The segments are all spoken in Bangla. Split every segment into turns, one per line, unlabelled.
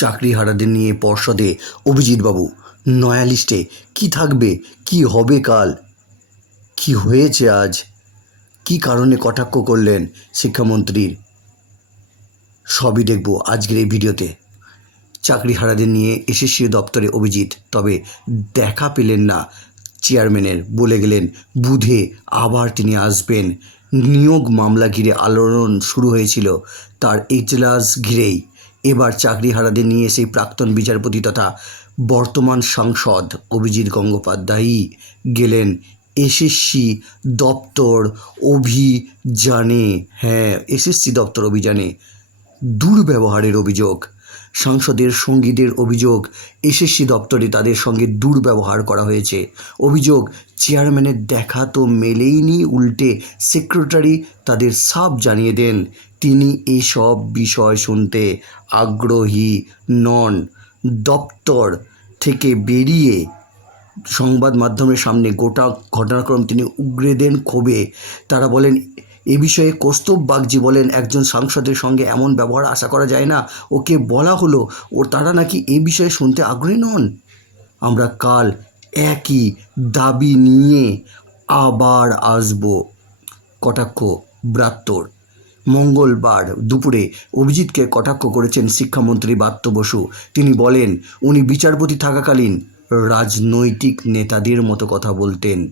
চাকরিহারাদের নিয়ে পর্ষদে অভিজিৎবাবু নয়া লিস্টে কী থাকবে, কী হবে কাল? কী হয়েছে আজ? কী কারণে কটাক্ষ করলেন শিক্ষামন্ত্রীর? সবই দেখব আজকের এই ভিডিওতে। চাকরিহারাদের নিয়ে এসএসসি দপ্তরে অভিজিৎ, তবে দেখা পেলেন না চেয়ারম্যানের, বলে গেলেন, বুধে আবার তিনি আসবেন। নিয়োগ মামলা ঘিরে আলোড়ন শুরু হয়েছিল, তার এজলাস ঘিরেই। এবার চাকরি চাকরিহারাদের নিয়ে সেই প্রাক্তন বিচারপতি তথা বর্তমান সাংসদ অভিজিৎ গঙ্গোপাধ্যায়ই গেলেন এসএসসি দপ্তর অভিযানে। হ্যাঁ এসএসসি দপ্তর অভিযানে। দুর্ব্যবহারের অভিযোগ। সাংসদের সঙ্গীদের অভিযোগ। এসএসসি দপ্তরে তাদের সঙ্গে দুর্ব্যবহার করা হয়েছে। অভিযোগ, চেয়ারম্যানের দেখা তো মেলেইনি, উল্টে সেক্রেটারি তাদের সাফ জানিয়ে দেন। তিনি এসব বিষয় শুনতে আগ্রহী নন। দপ্তর থেকে বেরিয়ে সংবাদ মাধ্যমের সামনে গোটা ঘটনাক্রম তিনি উগরে দেন ক্ষোভে। তারা বলেন এ বিষয়ে কৌস্তব বাগজি বলেন, একজন সাংসদের সঙ্গে এমন ব্যবহার আশা করা যায় না। ওকে বলা হলো ও তারা নাকি এ বিষয়ে শুনতে আগ্রহী নন? আমরা কাল একই দাবি নিয়ে আবার আসব। কটাক্ষ, ব্রাত্তর। মঙ্গলবার দুপুরে অভিজিৎকে কটাক্ষ করেছেন শিক্ষামন্ত্রী বাত্য বসু। তিনি বলেন, উনি বিচারপতি থাকাকালীন রাজনৈতিক নেতাদের মতো কথা বলতেন।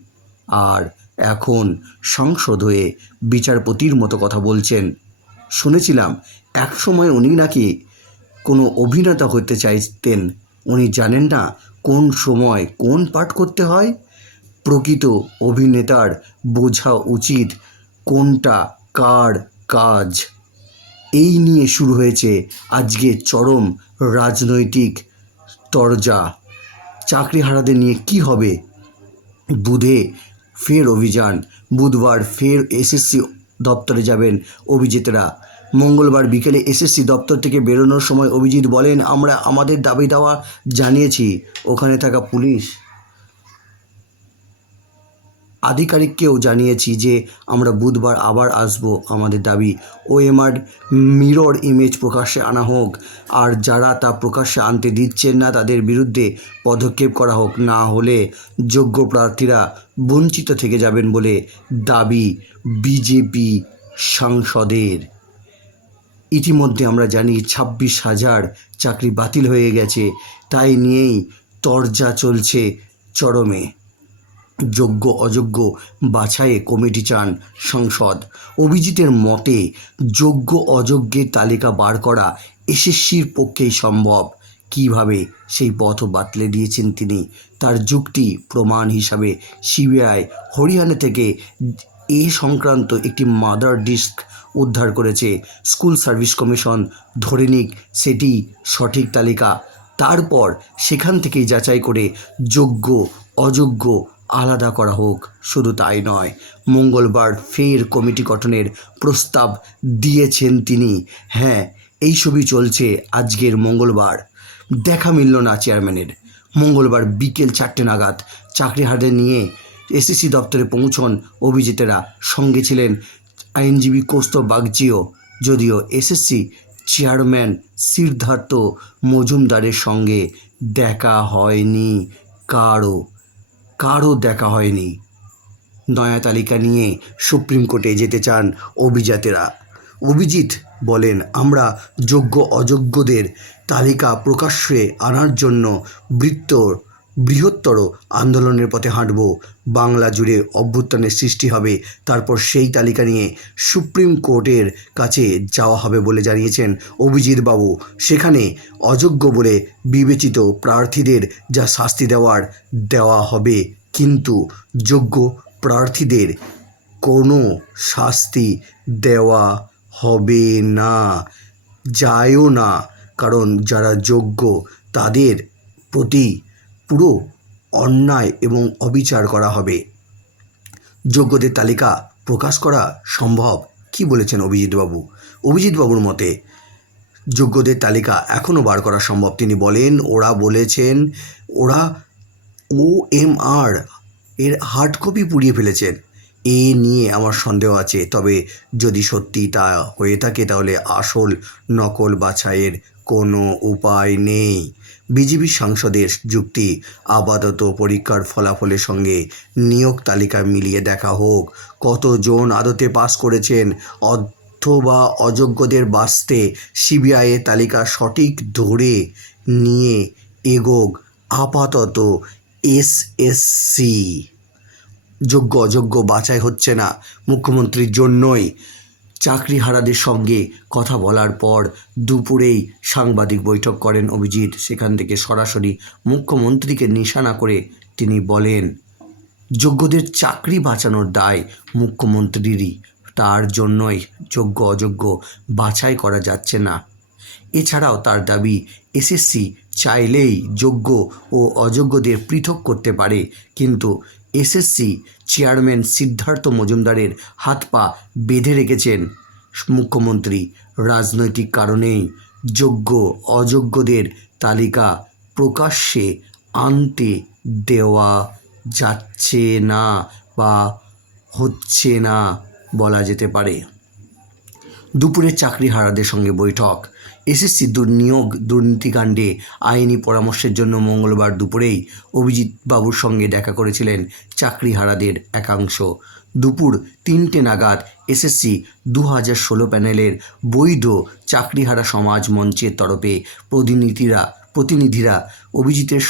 আর এখন সংসদ হয়ে বিচারপতির মতো কথা বলছেন। শুনেছিলাম, এক সময় উনি নাকি কোনো অভিনেতা হতে চাইতেন। উনি জানেন না কোন সময় কোন পাঠ করতে হয়? প্রকৃত অভিনেতার বোঝা উচিত কোনটা কার কাজ। এই নিয়ে শুরু হয়েছে আজকে চরম রাজনৈতিক তরজা। চাকরিহারাদের নিয়ে কি হবে? বুধে ফের অভিযান। বুধবার ফের এসএসসি দপ্তরে যাবেন অভিজিৎরা। মঙ্গলবার বিকেলে এসএসসি দপ্তর থেকে বেরোনোর সময় অভিজিৎ বলেন, আমরা আমাদের দাবি দাওয়া জানিয়েছি। ওখানে থাকা পুলিশ আধিকারিককেও জানিয়েছি যে আমরা বুধবার আবার আসব আমাদের দাবি। ওএমআর মিরর ইমেজ প্রকাশ্যে আনা হোক, আর যারা তা প্রকাশ্যে আনতে দিচ্ছেন না, তাদের বিরুদ্ধে পদক্ষেপ করা হোক, না হলে যোগ্য প্রার্থীরা বঞ্চিত থেকে যাবেন বলে দাবি বিজেপি সাংসদের। ইতিমধ্যে আমরা জানি ছাব্বিশ হাজার চাকরি বাতিল হয়ে গেছে, তাই নিয়েই তরজা চলছে চরমে। যোগ্য অযোগ্য বাছাইয়ে কমিটি চান সংসদ। অভিজিতের মতে, যোগ্য অযোগ্যের তালিকা বার করা এসএসসির পক্ষেই সম্ভব। কীভাবে সেই পথ বাতলে দিয়েছেন তিনি? তার যুক্তি প্রমাণ হিসাবে সিবিআই হরিয়ানা থেকে এ সংক্রান্ত একটি মাদার ডিস্ক উদ্ধার করেছে। স্কুল সার্ভিস কমিশন ধরে নিক, সেটি সঠিক তালিকা। তারপর সেখান থেকেই যাচাই করে যোগ্য, অযোগ্য আলাদা করা হোক, শুধু তাই নয়, মঙ্গলবার ফের কমিটি গঠনের প্রস্তাব দিয়েছেন তিনি। হ্যাঁ এই ছবি চলছে আজকের মঙ্গলবার। দেখা মিলল না চেয়ারম্যানের। মঙ্গলবার বিকেল চারটে নাগাদ চাকরি চাকরিহারদের নিয়ে এসএসসি দপ্তরে পৌঁছন অভিজিতেরা। সঙ্গে ছিলেন আইনজীবী কৌস্তব বাগচিও, যদিও এসএসসি চেয়ারম্যান সিদ্ধার্থ মজুমদারের সঙ্গে দেখা হয়নি কারও। কারও দেখা হয়নি। নয়া তালিকা নিয়ে সুপ্রিম কোর্টে যেতে চান অভিজাতেরা। অভিজিৎ বলেন, আমরা যোগ্য অযোগ্যদের তালিকা প্রকাশ্যে আনার জন্য বৃত্তর বৃহত্তর আন্দোলনের পথে হাঁটব। বাংলা জুড়ে অভ্যুত্থানের সৃষ্টি হবে, তারপর সেই তালিকা নিয়ে সুপ্রিম কোর্টের কাছে যাওয়া হবে বলে জানিয়েছেন অভিজিৎ বাবু সেখানে অযোগ্য বলে বিবেচিত প্রার্থীদের যা শাস্তি দেওয়ার দেওয়া হবে, কিন্তু যোগ্য প্রার্থীদের কোনো শাস্তি দেওয়া হবে না, যায়ও না। কারণ যারা যোগ্য তাদের প্রতি পুরো অন্যায় এবং অবিচার করা হবে। যোগ্যদের তালিকা প্রকাশ করা সম্ভব? কি বলেছেন অভিজিৎবাবু? অভিজিৎবাবুর মতে, যোগ্যদের তালিকা এখনও বার করা সম্ভব। তিনি বলেন, ওরা বলেছেন, ওরা ও এম আর এর হার্ড কপি পুড়িয়ে ফেলেছেন। এ নিয়ে আমার সন্দেহ আছে। তবে যদি সত্যি তা হয়ে থাকে, তাহলে আসল নকল বাছাইয়ের কোনো উপায় নেই। বিজেপি সাংসদের যুক্তি। আপাতত পরীক্ষার ফলাফলের সঙ্গে নিয়োগ তালিকা মিলিয়ে দেখা হোক। কতজন আদতে পাস করেছেন অথবা অযোগ্যদের বাঁচতে সিবিআইয়ের তালিকা সঠিক ধরে নিয়ে এগোক আপাতত এসএসসি। যোগ্য অযোগ্য বাছাই হচ্ছে না মুখ্যমন্ত্রীর জন্যই। চাকরিহারাদের সঙ্গে কথা বলার পর দুপুরেই সাংবাদিক বৈঠক করেন অভিজিৎ। সেখান থেকে সরাসরি মুখ্যমন্ত্রীকে নিশানা করে তিনি বলেন, যোগ্যদের চাকরি বাঁচানোর দায় মুখ্যমন্ত্রীরই। তার জন্যই যোগ্য অযোগ্য বাছাই করা যাচ্ছে না। এছাড়াও তার দাবি, এসএসসি চাইলেই যোগ্য ও অযোগ্যদের পৃথক করতে পারে, কিন্তু এসএসসি চেয়ারম্যান সিদ্ধার্থ মজুমদারের হাত পা বেঁধে রেখেছেন মুখ্যমন্ত্রী। রাজনৈতিক কারণেই যোগ্য, অযোগ্যদের তালিকা প্রকাশ্যে আনতে দেওয়া যাচ্ছে না বা হচ্ছে না বলা যেতে পারে। দুপুরে চাকরি হারাদের সঙ্গে বৈঠক। এসএসসি দুর্নিয়োগ দুর্নীতিকাণ্ডে আইনি পরামর্শের জন্য মঙ্গলবার দুপুরেই অভিজিৎ বাবুর সঙ্গে দেখা করেছিলেন চাকরিহারাদের একাংশ। দুপুর তিনটে নাগাদ এসএসসি দু হাজার ষোলো প্যানেলের বৈধ চাকরিহারা সমাজ মঞ্চের তরফে প্রতিনিধিরা প্রতিনিধিরা অভিজিতের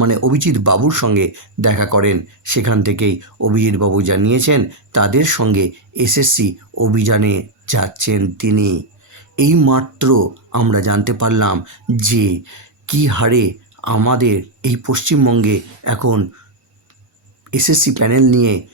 মানে অভিজিৎ বাবুর সঙ্গে দেখা করেন। সেখান থেকেই অভিজিৎ বাবু জানিয়েছেন, তাদের সঙ্গে এসএসসি অভিযানে যাচ্ছেন তিনি। এই মাত্র আমরা জানতে পারলাম যে কী হারে আমাদের এই পশ্চিমবঙ্গে এখন এসএসসি প্যানেল নিয়ে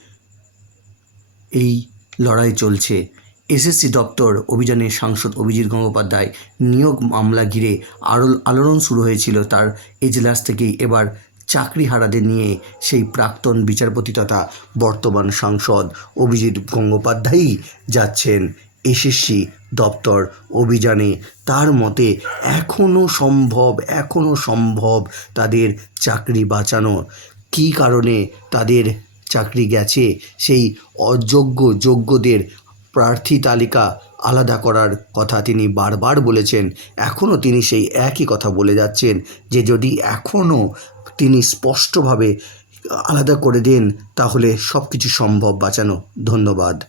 এই লড়াই চলছে। এসএসসি দপ্তর অভিযানে সাংসদ অভিজিৎ গঙ্গোপাধ্যায় নিয়োগ মামলা ঘিরে আরল আলোড়ন শুরু হয়েছিল তার এজলাস থেকেই। এবার চাকরি হারাদের নিয়ে সেই প্রাক্তন বিচারপতি তথা বর্তমান সাংসদ অভিজিৎ গঙ্গোপাধ্যায়ই যাচ্ছেন এসএসসি দপ্তর অভিযানে। তার মতে এখনও সম্ভব এখনও সম্ভব তাদের চাকরি বাঁচানো। কী কারণে তাদের চাকরি গেছে, সেই অযোগ্য যোগ্যদের প্রার্থী তালিকা আলাদা করার কথা তিনি বারবার বলেছেন। এখনও তিনি সেই একই কথা বলে যাচ্ছেন যে, যদি এখনও তিনি স্পষ্টভাবে আলাদা করে দেন, তাহলে সব কিছু সম্ভব বাঁচানো। ধন্যবাদ।